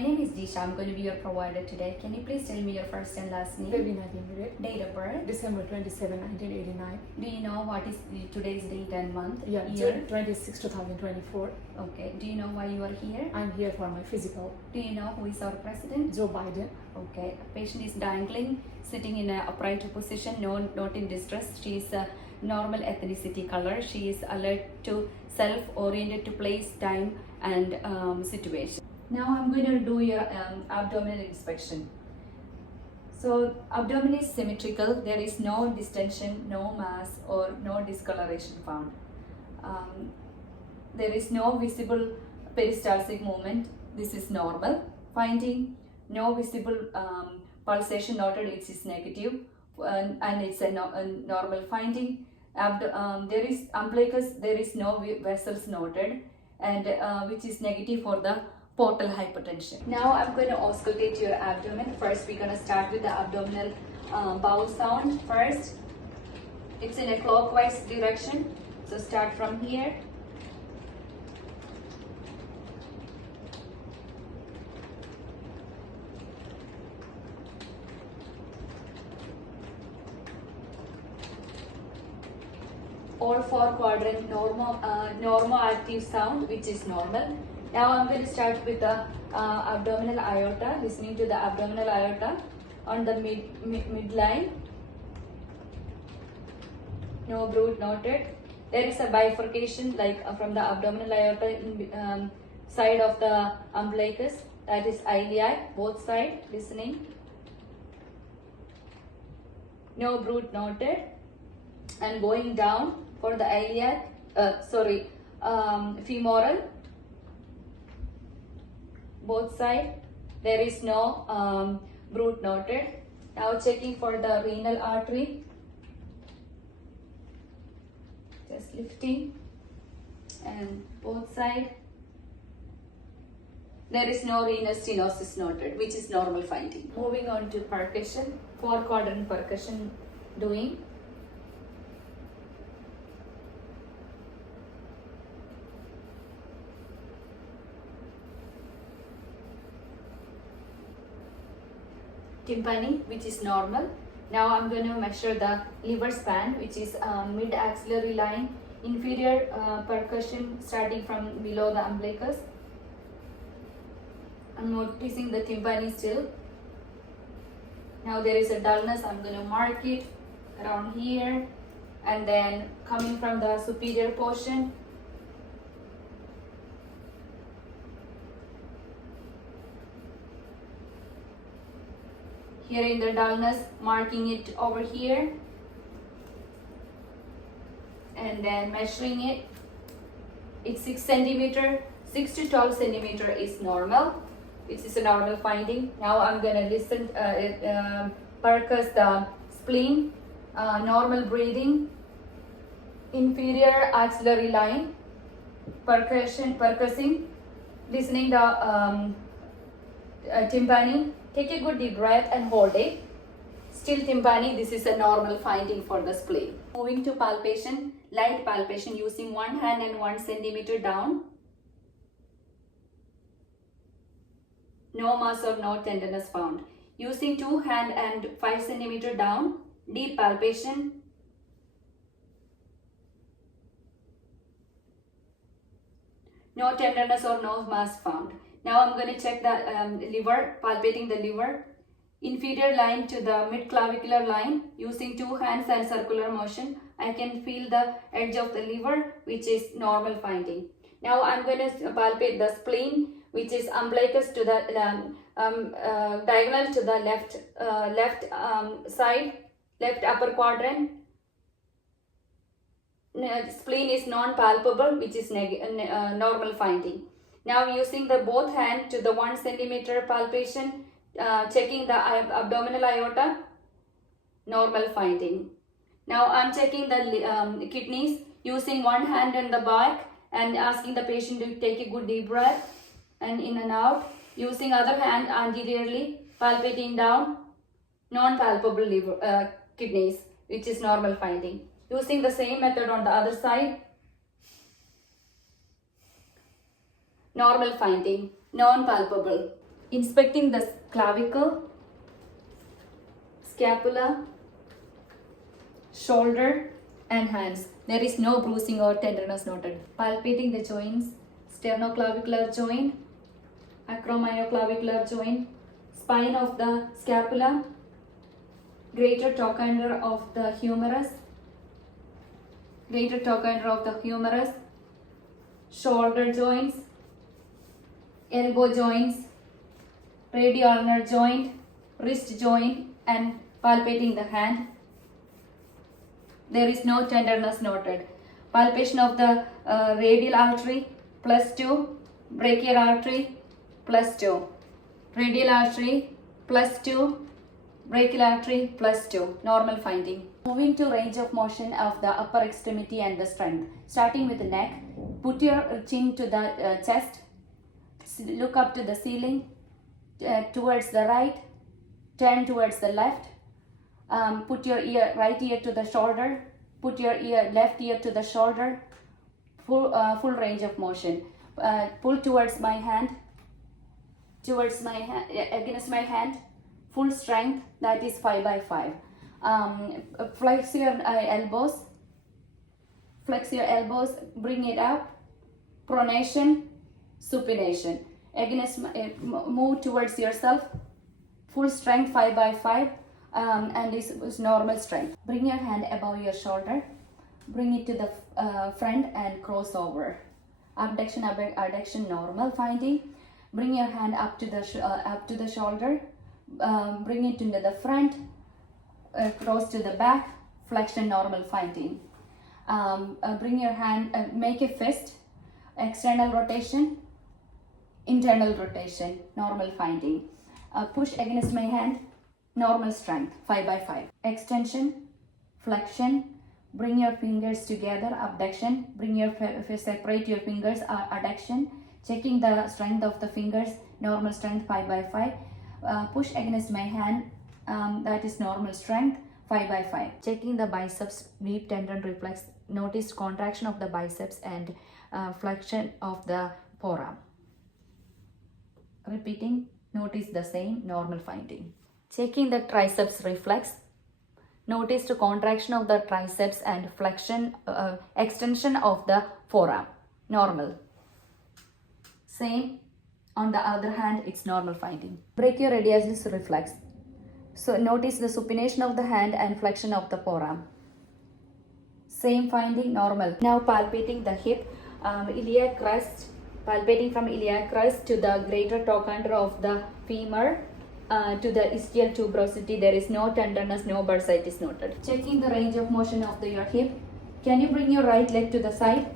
My name is Disha. I'm going to be your provider today. Can you please tell me your first and last name? Date of birth? December 27, 1989. Do you know what is today's date and month? Yeah, Year? June 26, 2024. Okay. Do you know why you are here? I'm here for my physical. Do you know who is our president? Joe Biden. Okay. Patient is dangling, sitting in an upright position, not in distress. She is a normal ethnicity color. She is alert to self-oriented to place, time and situation. Now I'm going to do your abdominal inspection. So abdomen is symmetrical. There is no distension, no mass or no discoloration found. There is no visible peristaltic movement. This is normal finding. No visible pulsation noted, it is negative, and it's a normal finding. There is umbilicus, there is no vessels noted, and which is negative for the portal hypertension. Now I'm going to auscultate your abdomen. First we're going to start with the abdominal bowel sound first. It's in a clockwise direction, so start from here. All four quadrant normoactive sound, which is normal. Now I'm going to start with the abdominal aorta, listening to the abdominal aorta on the midline. No brood noted. There is a bifurcation like from the abdominal aorta in side of the umbilicus, that is iliac, both sides, listening. No brood noted. And going down for the iliac, femoral, both sides, there is no brood noted. Now checking for the renal artery, just lifting, and both sides, there is no renal stenosis noted, which is normal finding. Moving on to percussion, four quadrant percussion doing. Tympani, which is normal. Now I'm going to measure the liver span, which is mid-axillary line, inferior percussion starting from below the umbilicus. I'm noticing the tympani still. Now there is a dullness. I'm going to mark it around here, and then coming from the superior portion. Here in the dullness, marking it over here, and then measuring it. It's 6 centimeter. 6 to 12 centimeter is normal. It is a normal finding. Now I'm gonna listen, percuss the spleen, normal breathing, inferior axillary line, percussing, listening the tympani. Take a good deep breath and hold it. Still tympani, this is a normal finding for the spleen. Moving to palpation, light palpation using one hand and 1 centimeter down. No mass or no tenderness found. Using two hand and 5 centimeter down, deep palpation. No tenderness or no mass found. Now I'm going to check the liver, palpating the liver. Inferior line to the mid-clavicular line. Using two hands and circular motion, I can feel the edge of the liver, which is normal finding. Now I'm going to palpate the spleen, which is umbilicus to the diagonal to the left side, left upper quadrant. Spleen is non-palpable, which is normal finding. Now using the both hand to the 1 centimeter palpation, checking the abdominal aorta, normal finding. Now I'm checking the kidneys using one hand in the back and asking the patient to take a good deep breath and in and out. Using other hand anteriorly, palpating down, non-palpable liver, kidneys, which is normal finding. Using the same method on the other side. Normal finding, non-palpable. Inspecting the clavicle, scapula, shoulder and hands. There is no bruising or tenderness noted. Palpating the joints, sternoclavicular joint, acromioclavicular joint, spine of the scapula, greater trochanter of the humerus, shoulder joints, elbow joints, radial ulnar joint, wrist joint, and palpating the hand. There is no tenderness noted. Palpation of the radial artery +2, brachial artery +2, radial artery +2, brachial artery +2. Normal finding. Moving to range of motion of the upper extremity and the strength. Starting with the neck, put your chin to the chest, look up to the ceiling, towards the right, turn towards the left. Put your right ear to the shoulder, put your left ear to the shoulder, full range of motion. Pull towards my hand, against my hand, full strength, that is 5 by 5. Flex your elbows, bring it up, pronation, supination. Move towards yourself, full strength 5 by 5. And this is normal strength. Bring your hand above your shoulder, bring it to the front and cross over. Abduction, adduction, normal finding. Bring your hand up to the shoulder, bring it into the front, cross to the back, flexion, normal finding. Bring your hand, make a fist, external rotation, internal rotation, normal finding. Push against my hand, normal strength, 5 by 5. Extension, flexion, bring your fingers together, abduction, separate your fingers, adduction, checking the strength of the fingers, normal strength, 5 by 5. Push against my hand, that is normal strength, 5 by 5. Checking the biceps, deep tendon reflex, notice contraction of the biceps and flexion of the forearm. Repeating, notice the same, normal finding. Checking the triceps reflex, notice the contraction of the triceps and flexion, extension of the forearm, normal. Same, on the other hand, it's normal finding. Brachioradialis reflex. So notice the supination of the hand and flexion of the forearm. Same finding, normal. Now palpating the hip, iliac crest, palpating from iliac crest to the greater trochanter of the femur, to the ischial tuberosity. There is no tenderness, no bursitis noted. Checking the range of motion of your hip. Can you bring your right leg to the side?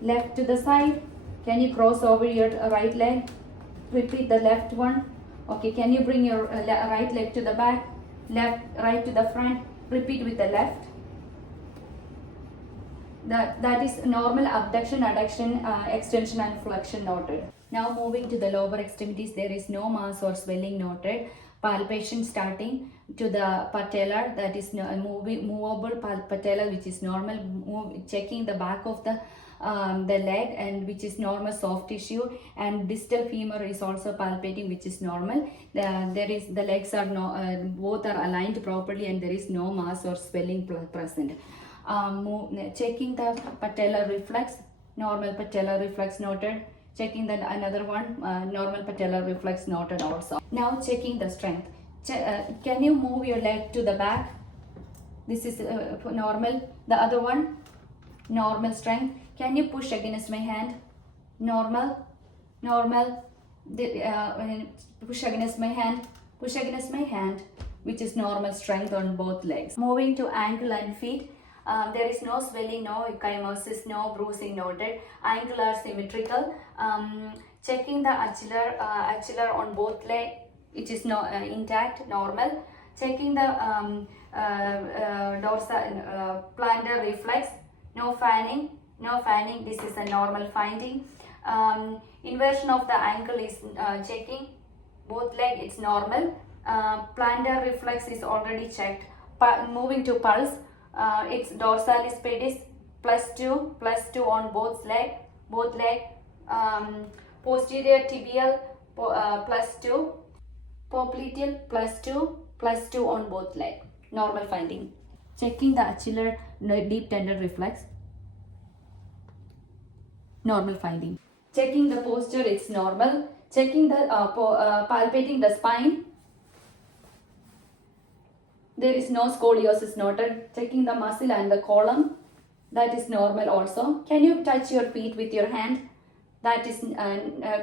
Left to the side. Can you cross over your right leg? Repeat the left one. Okay, can you bring your right leg to the back? Right to the front. Repeat with the left. That is normal abduction, adduction, extension and flexion noted. Now moving to the lower extremities, there is no mass or swelling noted. Palpation starting to the patella, that is movable patella, which is normal. Checking the back of the leg, and which is normal soft tissue, and distal femur is also palpating, which is normal. The legs are both are aligned properly, and there is no mass or swelling present. Checking the patellar reflex, normal patellar reflex noted. Checking the another one, normal patellar reflex noted also. Now checking the strength. Can you move your leg to the back? This is normal. The other one, normal strength. Can you push against my hand? Normal. Push against my hand, which is normal strength on both legs. Moving to ankle and feet. There is no swelling, no ecchymosis, no bruising noted. Ankle are symmetrical. Checking the axillar on both legs, which is intact, normal. Checking the plantar reflex, no fanning. This is a normal finding. Inversion of the ankle is checking. Both legs, it's normal. Plantar reflex is already checked. Moving to pulse. It's dorsalis pedis +2 on both leg. Posterior tibial +2, popliteal +2 on both leg. Normal finding. Checking the axillary deep tendon reflex. Normal finding. Checking the posture, it's normal. Checking the palpating the spine. There is no scoliosis noted. Checking the muscle and the column. That is normal also. Can you touch your feet with your hand? That is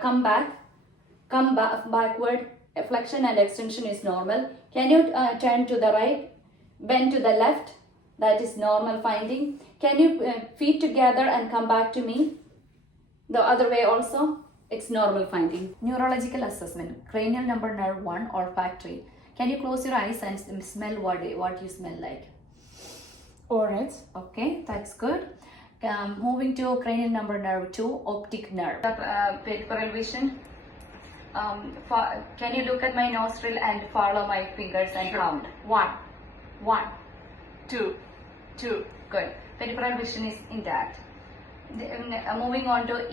come backward. Flexion and extension is normal. Can you turn to the right? Bend to the left. That is normal finding. Can you feet together and come back to me? The other way also. It's normal finding. Neurological assessment. Cranial number nerve 1 olfactory. Can you close your eyes and smell what you smell like? Orange. Okay, that's good. Moving to cranial number nerve 2, optic nerve. Peripheral vision. Can you look at my nostril and follow my fingers and count? 1, 2. Good. Peripheral vision is intact. Moving on to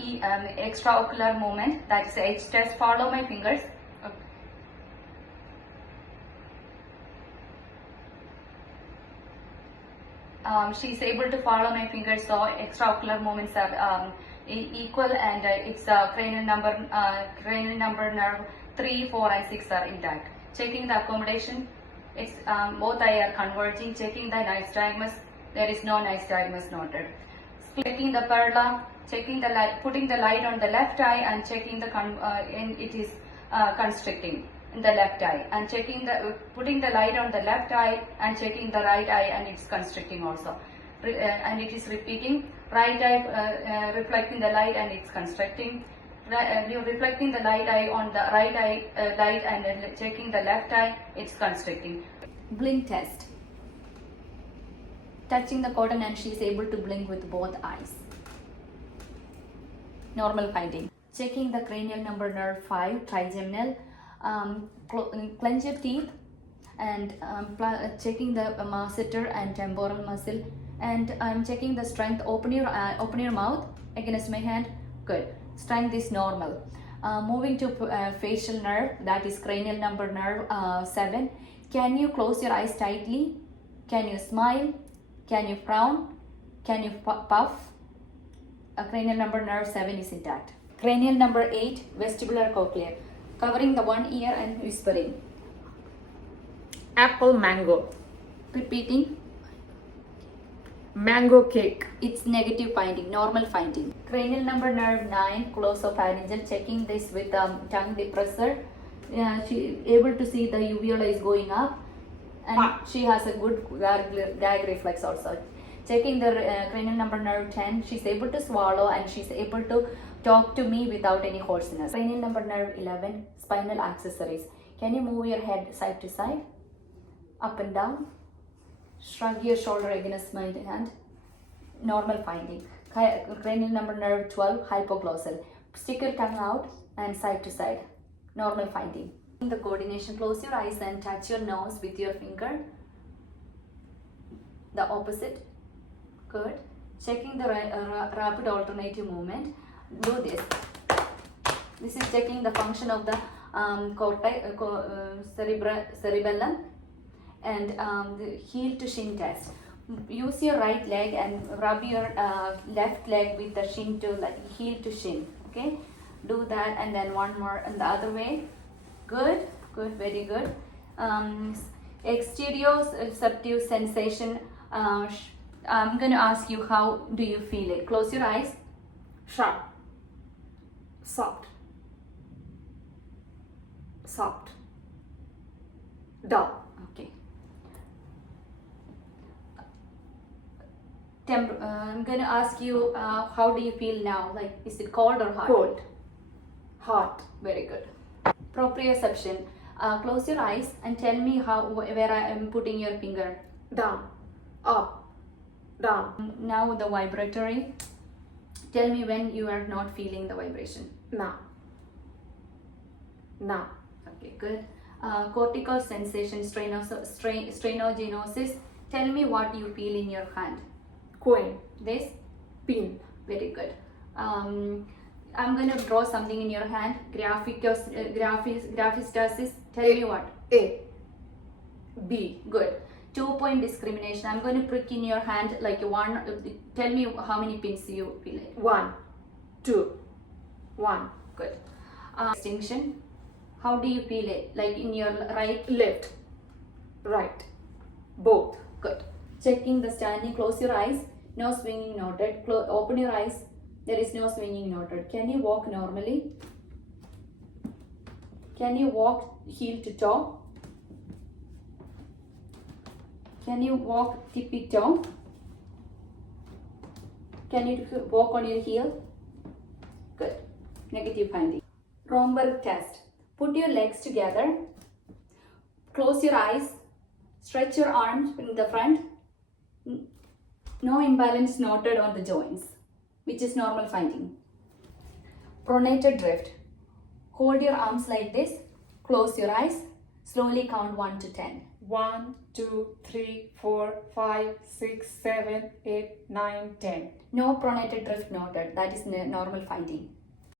extraocular movement. That is H test. Follow my fingers. She is able to follow my fingers, so extraocular movements are equal, and it's cranial number nerve 3, 4 and 6 are intact. Checking the accommodation, it's both eye are converging. Checking the nystagmus, there is no nystagmus noted. Checking the perla, checking the light, putting the light on the left eye and checking the it is constricting in the left eye, and checking the putting the light on the left eye and checking the right eye, and it's constricting also. And it is repeating. Right eye reflecting the light and it's constricting. You're reflecting the light eye on the right eye light and then checking the left eye, it's constricting. Blink test. Touching the cotton and she is able to blink with both eyes. Normal finding. Checking the cranial number nerve 5, trigeminal. Clench your teeth and checking the masseter and temporal muscle, and I'm checking the strength. Open your mouth against my hand. Good. Strength is normal. Moving to facial nerve, that is cranial number nerve 7. Can you close your eyes tightly? Can you smile? Can you frown? Can you puff? Cranial number nerve 7 is intact. Cranial number 8, vestibular cochlear. Covering the one ear and whispering. Apple mango. Repeating. Mango cake. It's negative finding, normal finding. Cranial number nerve 9, glossopharyngeal. Checking this with tongue depressor. She able to see the uvula is going up, and she has a good gag reflex also. Checking the cranial number nerve 10, she's able to swallow and she's able to talk to me without any hoarseness. Cranial number nerve 11, spinal accessories. Can you move your head side to side, up and down? Shrug your shoulder against my hand. Normal finding. Cranial number nerve 12, hypoglossal. Stick your tongue out and side to side. Normal finding. The coordination, close your eyes and touch your nose with your finger. The opposite. Good. Checking the rapid alternative movement. Do this. This is checking the function of the cerebellum, and the heel to shin test. Use your right leg and rub your left leg with the shin to heel to shin. Okay, do that, and then one more in the other way. Good, very good. Exterioceptive sensation. I'm going to ask you, how do you feel it? Close your eyes. Sharp. Soft. Dull. Okay. I'm going to ask you, how do you feel now? Like, is it cold or hot? Cold. Hot. Very good. Proprioception. Close your eyes and tell me where I am putting your finger. Down. Up. Down. Now the vibratory. Tell me when you are not feeling the vibration. Now. Okay, good. Cortical sensation, strenogenosis. Tell me what you feel in your hand. Coin. This? Pin. Very good. I'm going to draw something in your hand. Graphistasis. Tell me what. A. B. Good. 2-point discrimination. I'm going to prick in your hand like one. Tell me how many pins you feel it. 1, 2, 1. Good. Extinction. How do you feel it? Like in your right. Left, right, both. Good. Checking the standing. Close your eyes. No swinging noted. Open your eyes. There is no swinging noted. Can you walk normally? Can you walk heel to toe? Can you walk tippy toe? Can you walk on your heel? Good. Negative finding. Romberg test. Put your legs together. Close your eyes. Stretch your arms in the front. No imbalance noted on the joints, which is normal finding. Pronated drift. Hold your arms like this. Close your eyes. Slowly count 1 to 10. 1, 2, 3, 4, 5, 6, 7, 8, 9, 10. No pronated drift noted. That is normal finding.